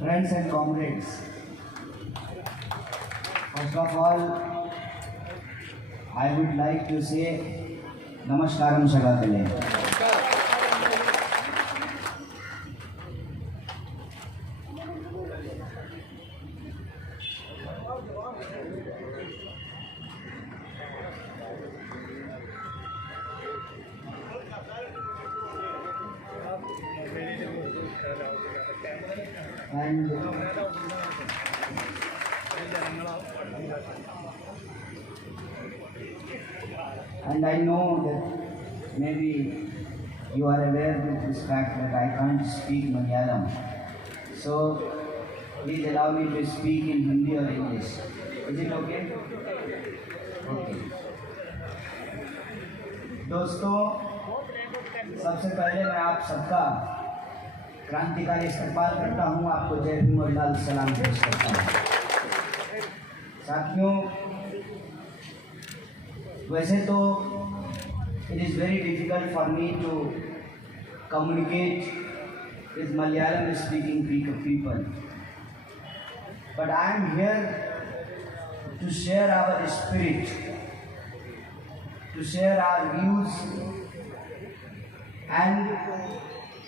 Friends and comrades, first of all, I would like to say Namaskaram Sagatale. And I know that maybe you are aware of this fact that I can't speak Malayalam. So please allow me to speak in Hindi or English. Is it okay? Okay. दोस्तों, सबसे पहले मैं आप सबका क्रांतिकारी इस्तेमाल करता हूँ, आपको जय भीम और लाल सलाम पेश करता हूँ। साथियों, वैसे तो it is very difficult for me to communicate with Malayalam speaking people, but I am here to share our spirit, to share our views and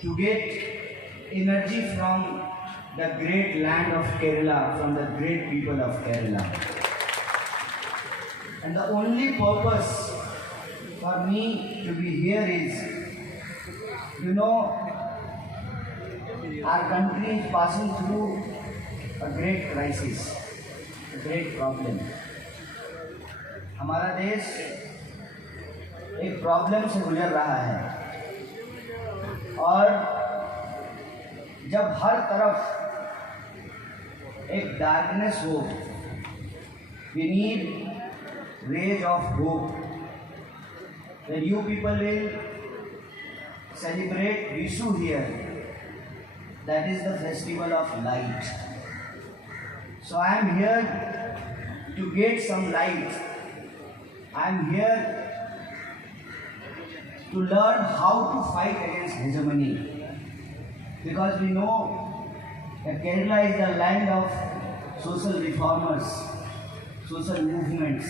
to get energy from the great land of Kerala, from the great people of Kerala. And the only purpose for me to be here is, our country is passing through a great crisis, a great problem. हमारा देश एक problem से गुजर रहा है और जब हर तरफ एक डार्कनेस हो, we need rays of hope. When you people will celebrate Vishu here, that is the festival of light. So I am here to get some light. I am here to learn how to fight against hegemony. Because we know that Kerala is the land of social reformers, social movements.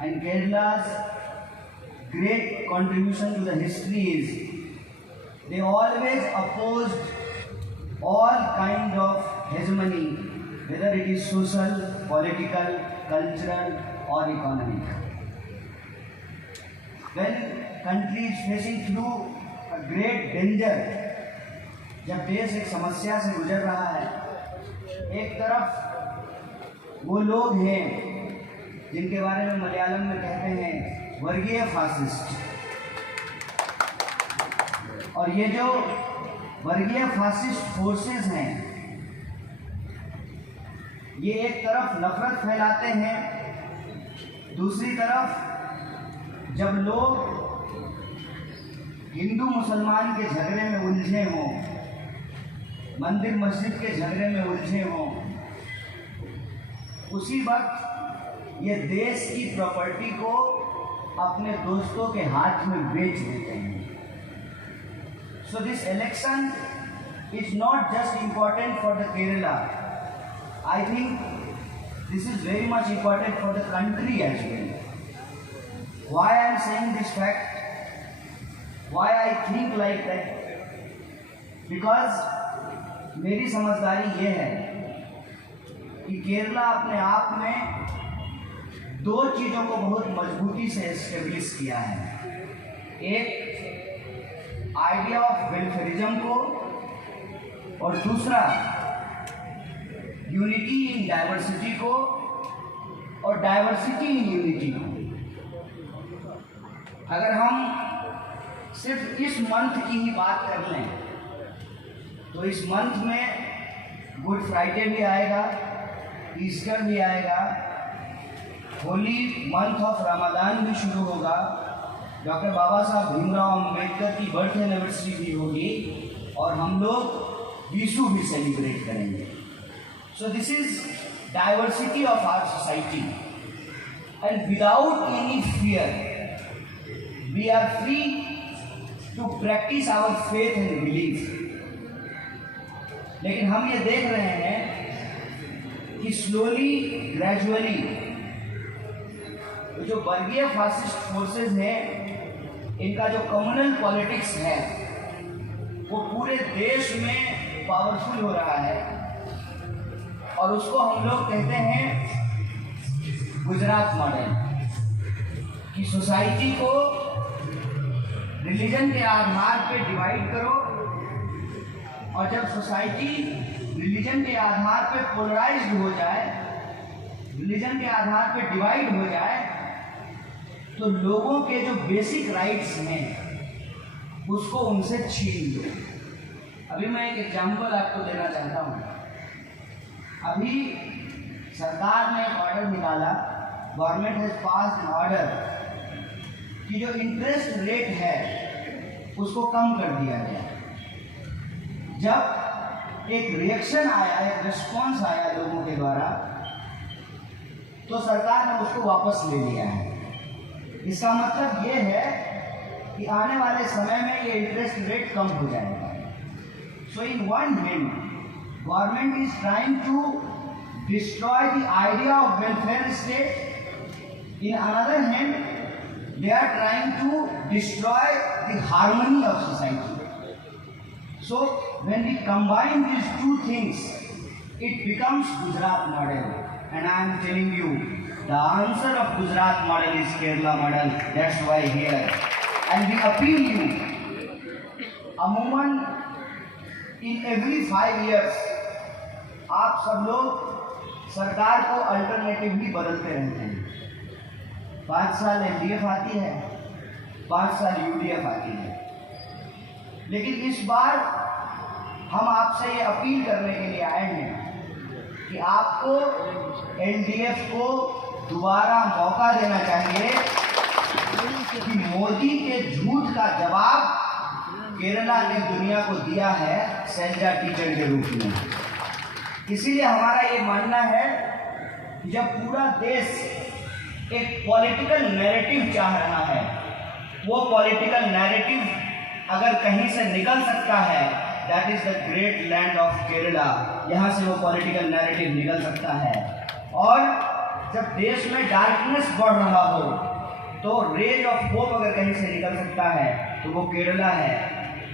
And Kerala's great contribution to the history is they always opposed all kind of hegemony, whether it is social, political, cultural or economic. When country is facing through a great danger, जब देश एक समस्या से गुजर रहा है, एक तरफ वो लोग हैं जिनके बारे में मलयालम में कहते हैं वर्गीय फासिस्ट, और ये जो वर्गीय फासिस्ट फोर्सेस हैं, ये एक तरफ नफरत फैलाते हैं, दूसरी तरफ जब लोग हिंदू मुसलमान के झगड़े में उलझे हों, मंदिर मस्जिद के झगड़े में उलझे हों, उसी वक्त ये देश की प्रॉपर्टी को अपने दोस्तों के हाथ में बेच देते हैं. So this election is not just important for the Kerala. I think this is very much important for the country as well. Why I am saying this fact? Why I think like that? Because मेरी समझदारी ये है कि केरला अपने आप में दो चीज़ों को बहुत मजबूती से एस्टेब्लिश किया है. एक आइडिया ऑफ वेलफेयरिज्म को और दूसरा यूनिटी इन डाइवर्सिटी को और डाइवर्सिटी इन यूनिटी को. अगर हम सिर्फ इस मंथ की ही बात कर लें तो इस मंथ में गुड फ्राइडे भी आएगा, ईस्टर भी आएगा, होली मंथ ऑफ रमज़ान भी शुरू होगा, डॉक्टर बाबा साहब भीमराव अम्बेडकर की बर्थ एनिवर्सरी भी होगी और हम लोग विशु भी सेलिब्रेट करेंगे. So this is diversity of our society and without any fear we are free to practice our faith and belief. लेकिन हम ये देख रहे हैं कि स्लोली ग्रेजुअली जो वर्गीय फासिस्ट फोर्सेस हैं, इनका जो कम्युनल पॉलिटिक्स है वो पूरे देश में पावरफुल हो रहा है, और उसको हम लोग कहते हैं गुजरात मॉडल, कि सोसाइटी को रिलीजन के आधार पे डिवाइड करो, और जब सोसाइटी रिलीजन के आधार पे पोलराइज्ड हो जाए, रिलीजन के आधार पे डिवाइड हो जाए, तो लोगों के जो बेसिक राइट्स हैं उसको उनसे छीन लो। अभी मैं एक एग्जांपल आपको देना चाहता हूँ। अभी सरकार ने एक ऑर्डर निकाला, government has passed an order कि जो इंटरेस्ट रेट है उसको कम कर दिया गया। जब एक रिएक्शन आया, एक रिस्पॉन्स आया लोगों के द्वारा, तो सरकार ने उसको वापस ले लिया है। इसका मतलब ये है कि आने वाले समय में ये इंटरेस्ट रेट कम हो जाएगा। So in one hand government is trying to destroy the idea of welfare state, in another hand they are trying to destroy the harmony of society. So when we combine these two things, it becomes Gujarat model, and I am telling you the answer of Gujarat model is Kerala model. That's why here, and we appeal you, अमूमन in every 5 years आप सब लोग सरकार को alternatively बदलते रहते हैं। 5 साल एलडीएफ आती है, 5 साल यूडीएफ आती है, लेकिन इस बार हम आपसे ये अपील करने के लिए आए हैं कि आपको एलडीएफ को दोबारा मौका देना चाहिए, कि मोदी के झूठ का जवाब केरला ने दुनिया को दिया है सैलजा टीचर के रूप में। इसीलिए हमारा ये मानना है कि जब पूरा देश एक पॉलिटिकल नैरेटिव चाह रहा है, वो पॉलिटिकल नैरेटिव अगर कहीं से निकल सकता है, that is the great land of Kerala. यहाँ से वो पॉलिटिकल नैरेटिव निकल सकता है, और जब देश में डार्कनेस बढ़ रहा हो तो रेज ऑफ होप अगर कहीं से निकल सकता है तो वो केरला है।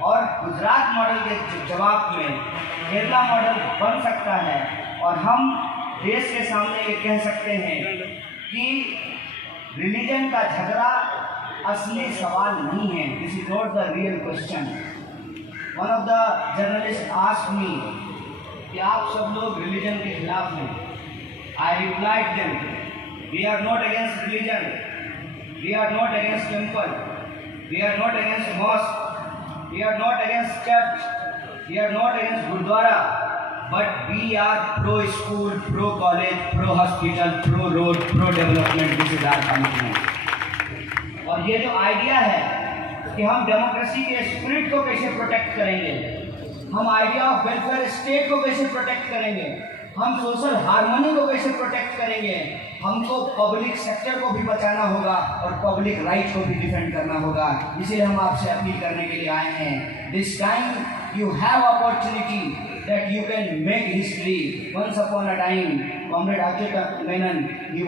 और गुजरात मॉडल के जवाब में केरला मॉडल बन सकता है, और हम देश के सामने ये कह सकते हैं कि रिलीजन का झगड़ा असली सवाल नहीं है। This is not the real question. One of the journalist asked me कि आप सब लोग रिलीजन के खिलाफ हैं। I replied them, we are not against religion, we are not against temple, we are not against mosque, we are not against church, we are not against gurdwara, but we are pro school, pro college, pro hospital, pro road, pro development. This is our commitment. और ये जो idea है कि हम democracy के spirit को कैसे protect करेंगे, हम आइडिया ऑफ वेलफेयर स्टेट को कैसे प्रोटेक्ट करेंगे, हम सोशल हार्मनी को कैसे प्रोटेक्ट करेंगे, हमको पब्लिक सेक्टर को भी बचाना होगा और पब्लिक राइट को भी डिफेंड करना होगा। इसीलिए हम आपसे अपील करने के लिए आए हैं। This time you have opportunity that you can make history. Once upon a time, Comrade Achyut Menon, he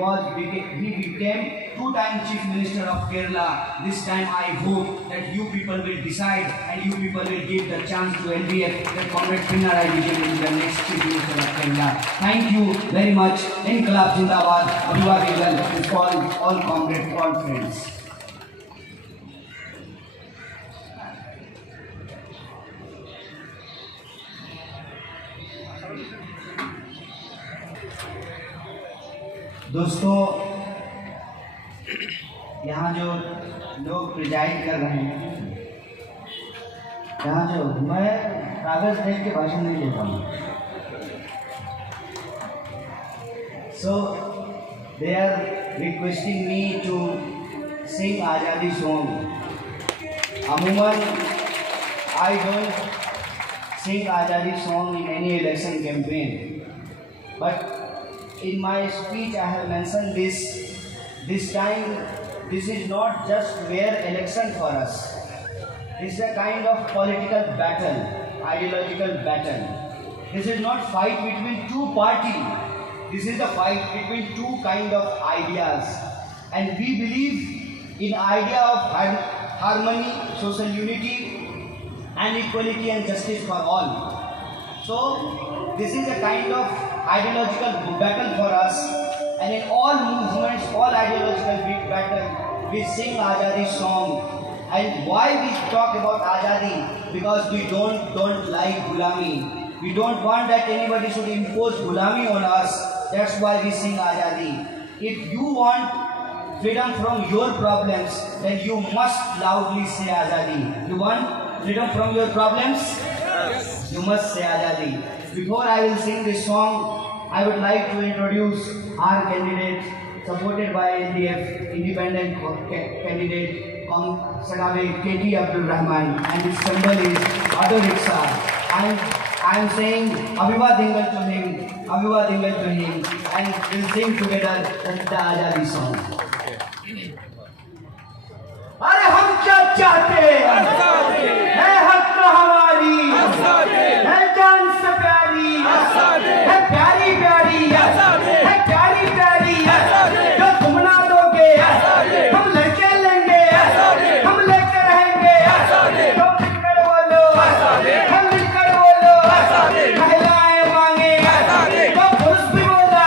became 2-time Chief Minister of Kerala. This time I hope that you people will decide and you people will give the chance to LDF that Comrade Pinarayi Vijayan will be the next Chief Minister of Kerala. Thank you very much. Inqilab Zindabad. Abhivadan to all comrades, all friends. दोस्तों, यहाँ जो लोग preside कर रहे हैं, यहाँ जो मैं कागज देख के भाषण नहीं लेता हूँ, so they are requesting me to sing आज़ादी सॉन्ग। अमूमन आई डोंट सिंग आज़ादी song in any election campaign, but in my speech I have mentioned this time this is not just mere election for us. This is a kind of political battle, ideological battle. This is not fight between two parties. This is a fight between two kind of ideas. And we believe in idea of harmony, social unity, and equality and justice for all. So this is a kind of ideological battle for us. And in all movements, all ideological battle, we sing Azadi song. And why we talk about Azadi? Because we don't like Gulami. We don't want that anybody should impose Gulami on us. That's why we sing Azadi. If you want freedom from your problems, then you must loudly say Azadi. You want freedom from your problems? Yes. You must say Azadi. Before I will sing this song, I would like to introduce our candidate, supported by LDF, independent candidate, Sagave KT Abdul Rahman, and his symbol is auto rickshaw. I am saying Abhivadangal to him, and we'll sing together the Azadi song. अरे हम क्या चाहते हैं हक हमारी, है जान से प्यारी, है प्यारी प्यारी, है प्यारी प्यारी, जो तुम ना दोगे हम लड़के लेंगे, हम लेके रहेंगे, तो मिलकर बोलो, हम मिलकर बोलो, महिलाएं मांगे, तो पुरुष भी बोला,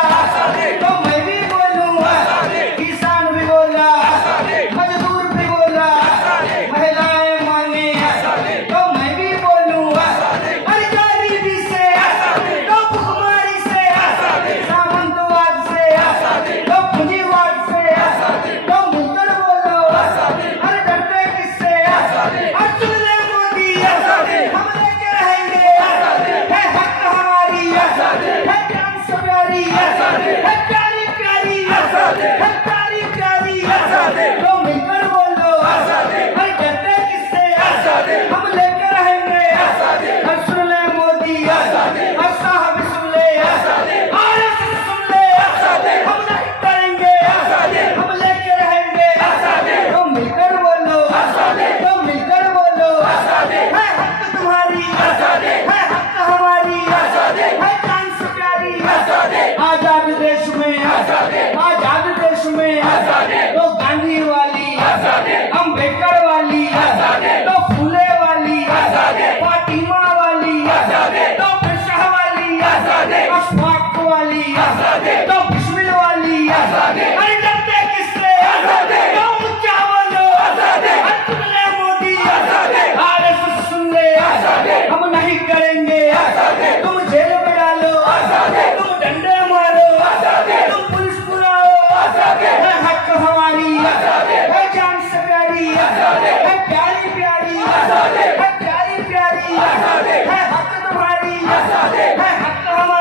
तो मैं भी बोलूं, किसान भी बोला, मजदूर भी बोला, महिलाएं मांगे, तो मैं भी बोलूं, अरे गरीबी से, तो भुखमरी से, सामंतवाद से, तो पूंजीवाद से, तो मिलकर बोलो, अरे डरते किससे, और सुन ले मोदी, हम लेके रहेंगे, है हक हमारी, है जान से प्यारी, है प्यारी प्यारी, है प्यारी प्यारी, तो मिलकर बोलो, अरे डरते किससे, हम लेके रहेंगे, और सुन ले मोदी, और साहब सुन ले, आरएसएस सुन ले, हम नहीं करेंगे, हम लेके रहेंगे, तो मिलकर बोलो, तो मिलकर बोलो, है हक तुम्हारी, है हक हमारी, है जान से प्यारी, आजाद देश में, आजाद देश में, तो गांधी वाली, अम्बेडकर वाली, तो फूले वाली, फातिमा वाली, तो बिरसा वाली, अशफाक वाली, तो बिस्मिल वाली, अरे डरते किससे, तो ऊंचा बोलो, सुन ले मोदी, आरएसएस सुन ले, हम नहीं करेंगे, तुम जेल में डालो, तुम डंडे मारो, तुम पुलिस बुलाओ, है हक हमारी, है जान से प्यारी, है प्यारी प्यारी, है प्यारी प्यारी, है हक तुम्हारी, है हक हमारी।